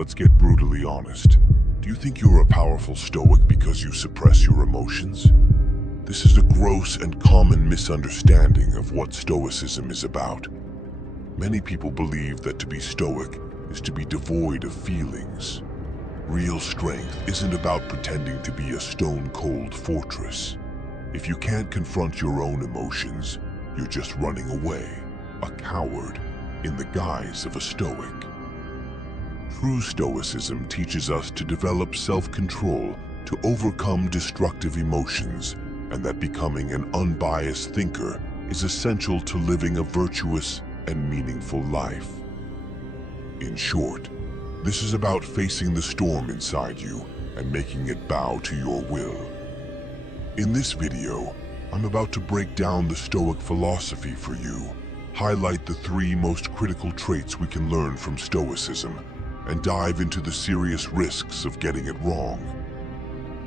Let's get brutally honest. Do you think you're a powerful Stoic because you suppress your emotions? This is a gross and common misunderstanding of what Stoicism is about. Many people believe that to be Stoic is to be devoid of feelings. Real strength isn't about pretending to be a stone-cold fortress. If you can't confront your own emotions, you're just running away, a coward, in the guise of a Stoic. True Stoicism teaches us to develop self-control to overcome destructive emotions, and that becoming an unbiased thinker is essential to living a virtuous and meaningful life. In short, this is about facing the storm inside you and making it bow to your will. In this video, I'm about to break down the Stoic philosophy for you, highlight the 3 most critical traits we can learn from Stoicism, and dive into the serious risks of getting it wrong.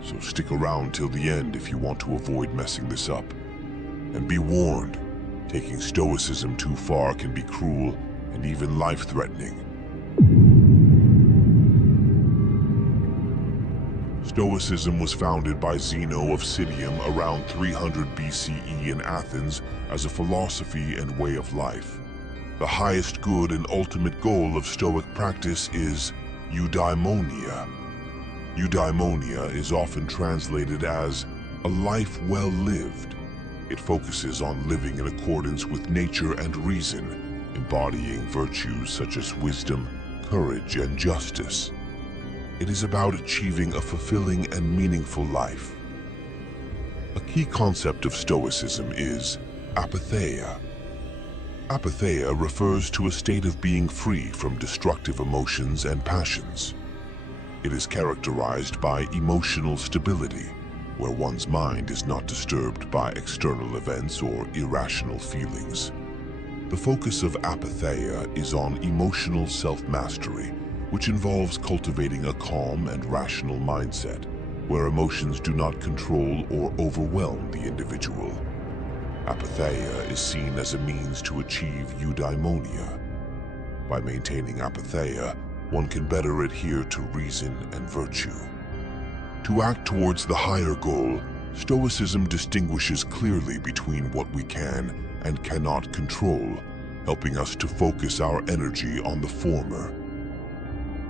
So stick around till the end if you want to avoid messing this up. And be warned, taking Stoicism too far can be cruel and even life-threatening. Stoicism was founded by Zeno of Citium around 300 BCE in Athens as a philosophy and way of life. The highest good and ultimate goal of Stoic practice is eudaimonia. Eudaimonia is often translated as a life well lived. It focuses on living in accordance with nature and reason, embodying virtues such as wisdom, courage, and justice. It is about achieving a fulfilling and meaningful life. A key concept of Stoicism is apatheia. Apatheia refers to a state of being free from destructive emotions and passions. It is characterized by emotional stability, where one's mind is not disturbed by external events or irrational feelings. The focus of apatheia is on emotional self-mastery, which involves cultivating a calm and rational mindset, where emotions do not control or overwhelm the individual. Apatheia is seen as a means to achieve eudaimonia. By maintaining apatheia, one can better adhere to reason and virtue. To act towards the higher goal, Stoicism distinguishes clearly between what we can and cannot control, helping us to focus our energy on the former.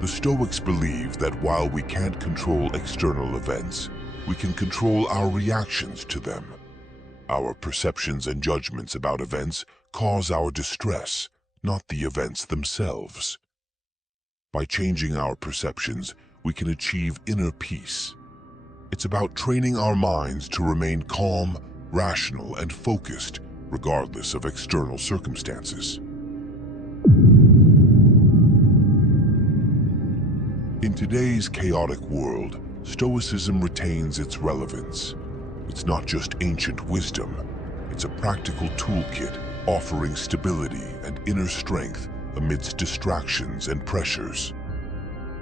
The Stoics believe that while we can't control external events, we can control our reactions to them. Our perceptions and judgments about events cause our distress, not the events themselves. By changing our perceptions, we can achieve inner peace. It's about training our minds to remain calm, rational, and focused, regardless of external circumstances. In today's chaotic world, Stoicism retains its relevance. It's not just ancient wisdom, it's a practical toolkit offering stability and inner strength amidst distractions and pressures.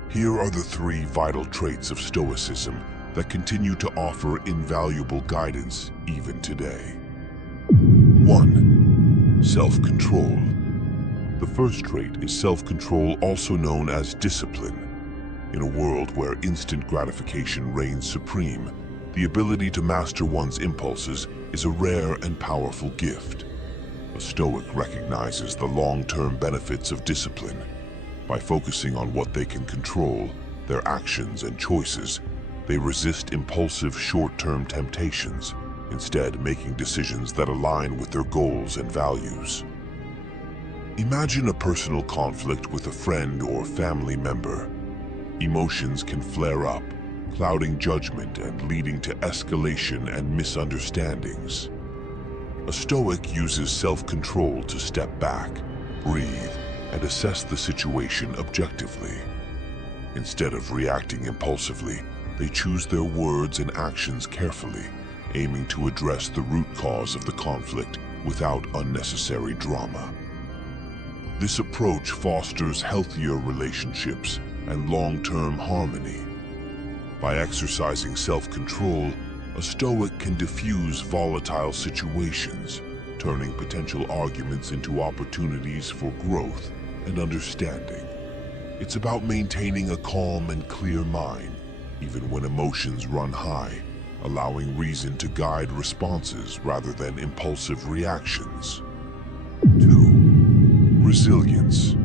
Here are the 3 vital traits of Stoicism that continue to offer invaluable guidance even today. 1. Self-control. The first trait is self-control, also known as discipline. In a world where instant gratification reigns supreme, the ability to master one's impulses is a rare and powerful gift. A Stoic recognizes the long-term benefits of discipline. By focusing on what they can control, their actions and choices, they resist impulsive short-term temptations, instead making decisions that align with their goals and values. Imagine a personal conflict with a friend or family member. Emotions can flare up, clouding judgment and leading to escalation and misunderstandings. A Stoic uses self-control to step back, breathe, and assess the situation objectively. Instead of reacting impulsively, they choose their words and actions carefully, aiming to address the root cause of the conflict without unnecessary drama. This approach fosters healthier relationships and long-term harmony. By exercising self-control, a Stoic can diffuse volatile situations, turning potential arguments into opportunities for growth and understanding. It's about maintaining a calm and clear mind, even when emotions run high, allowing reason to guide responses rather than impulsive reactions. 2. Resilience.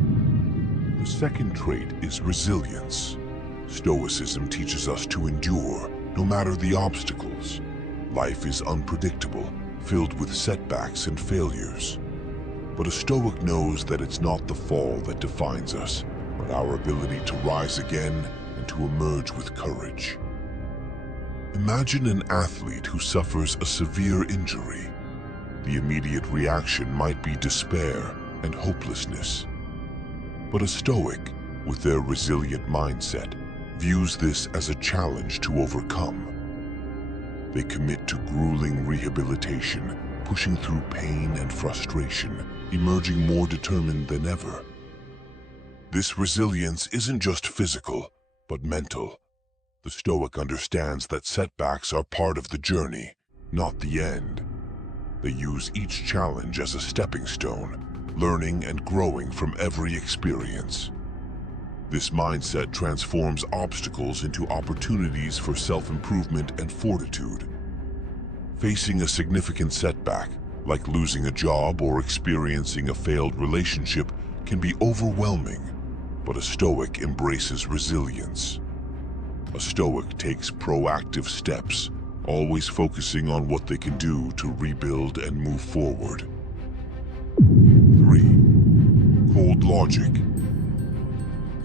The second trait is resilience. Stoicism teaches us to endure, no matter the obstacles. Life is unpredictable, filled with setbacks and failures. But a Stoic knows that it's not the fall that defines us, but our ability to rise again and to emerge with courage. Imagine an athlete who suffers a severe injury. The immediate reaction might be despair and hopelessness. But a Stoic, with their resilient mindset, views this as a challenge to overcome. They commit to grueling rehabilitation, pushing through pain and frustration, emerging more determined than ever. This resilience isn't just physical, but mental. The Stoic understands that setbacks are part of the journey, not the end. They use each challenge as a stepping stone, learning and growing from every experience. This mindset transforms obstacles into opportunities for self-improvement and fortitude. Facing a significant setback, like losing a job or experiencing a failed relationship, can be overwhelming, but a Stoic embraces resilience. A Stoic takes proactive steps, always focusing on what they can do to rebuild and move forward. 3. Cold logic.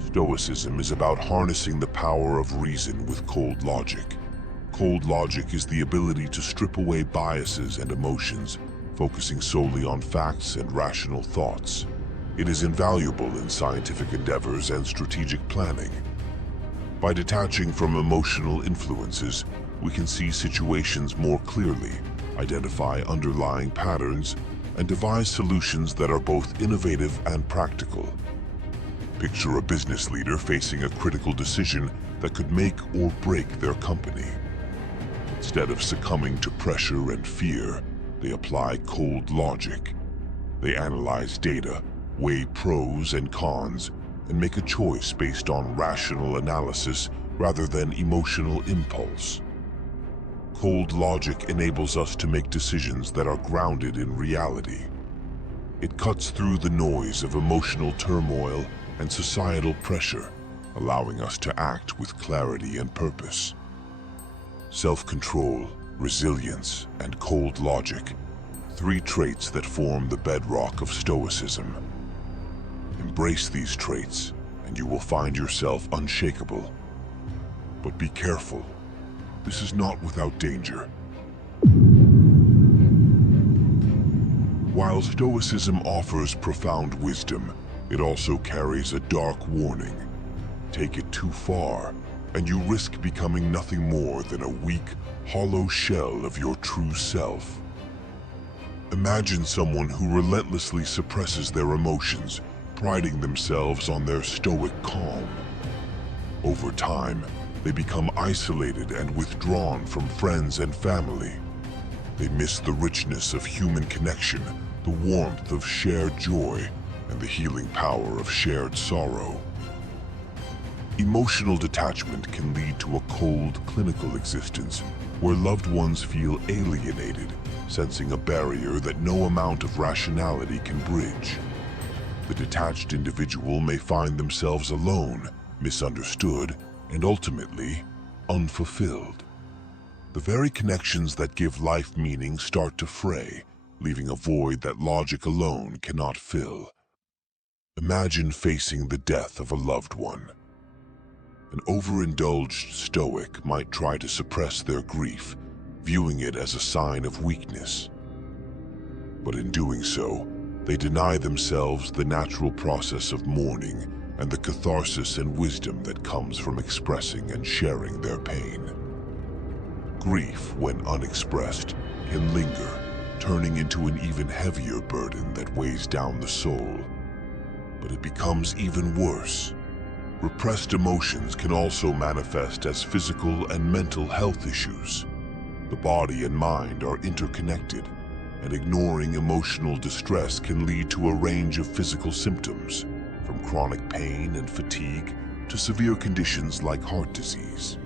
Stoicism is about harnessing the power of reason with cold logic. Cold logic is the ability to strip away biases and emotions, focusing solely on facts and rational thoughts. It is invaluable in scientific endeavors and strategic planning. By detaching from emotional influences, we can see situations more clearly, identify underlying patterns, and devise solutions that are both innovative and practical. Picture a business leader facing a critical decision that could make or break their company. Instead of succumbing to pressure and fear, they apply cold logic. They analyze data, weigh pros and cons, and make a choice based on rational analysis rather than emotional impulse. Cold logic enables us to make decisions that are grounded in reality. It cuts through the noise of emotional turmoil and societal pressure, allowing us to act with clarity and purpose. Self-control, resilience, and cold logic, three traits that form the bedrock of Stoicism. Embrace these traits, and you will find yourself unshakable. But be careful. This is not without danger. While Stoicism offers profound wisdom, it also carries a dark warning. Take it too far, and you risk becoming nothing more than a weak, hollow shell of your true self. Imagine someone who relentlessly suppresses their emotions, priding themselves on their stoic calm. Over time, they become isolated and withdrawn from friends and family. They miss the richness of human connection, the warmth of shared joy, and the healing power of shared sorrow. Emotional detachment can lead to a cold, clinical existence where loved ones feel alienated, sensing a barrier that no amount of rationality can bridge. The detached individual may find themselves alone, misunderstood, and ultimately, unfulfilled. The very connections that give life meaning start to fray, leaving a void that logic alone cannot fill. Imagine facing the death of a loved one. An overindulged Stoic might try to suppress their grief, viewing it as a sign of weakness. But in doing so, they deny themselves the natural process of mourning and the catharsis and wisdom that comes from expressing and sharing their pain. Grief, when unexpressed, can linger, turning into an even heavier burden that weighs down the soul. But it becomes even worse. Repressed emotions can also manifest as physical and mental health issues. The body and mind are interconnected, and ignoring emotional distress can lead to a range of physical symptoms. from chronic pain and fatigue to severe conditions like heart disease.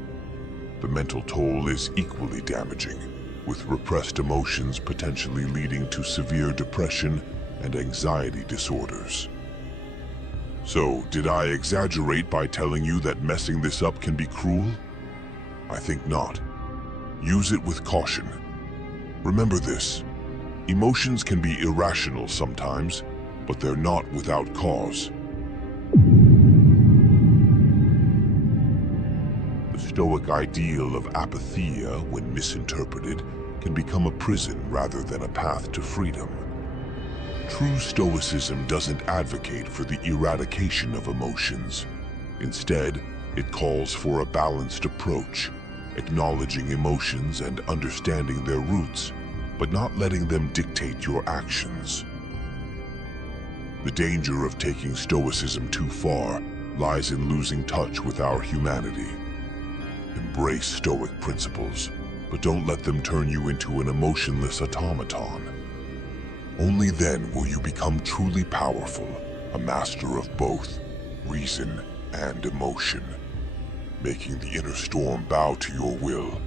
The mental toll is equally damaging, with repressed emotions potentially leading to severe depression and anxiety disorders. So, did I exaggerate by telling you that messing this up can be cruel? I think not. Use it with caution. Remember this: emotions can be irrational sometimes, but they're not without cause. The Stoic ideal of apatheia, when misinterpreted, can become a prison rather than a path to freedom. True Stoicism doesn't advocate for the eradication of emotions. Instead, it calls for a balanced approach, acknowledging emotions and understanding their roots, but not letting them dictate your actions. The danger of taking Stoicism too far lies in losing touch with our humanity. Embrace Stoic principles, but don't let them turn you into an emotionless automaton. Only then will you become truly powerful, a master of both reason and emotion, making the inner storm bow to your will